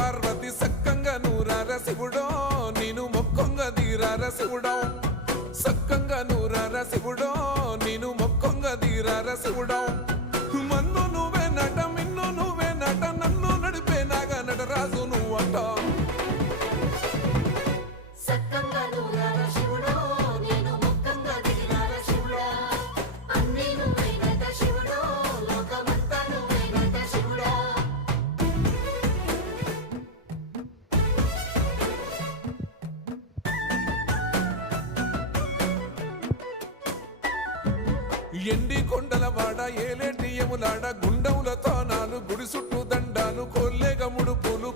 పార్వతి సక్కంగా నూరార శివుడో నేను మొక్కంగా తీరార శివుడో సక్కంగా నూరార శివుడో నేను మొక్కంగా తీరార శివుడో మన్ను నువ్వే నట మిన్ను నువ్వే నట నన్ను నడిపే నాగా నటరాజు నువ్వట ఎండి కొండల వాడ ఏలేటి యములాడ గుండములతో నాలు గుడి చుట్టూ దండాలు కొల్లేగముడు పూలు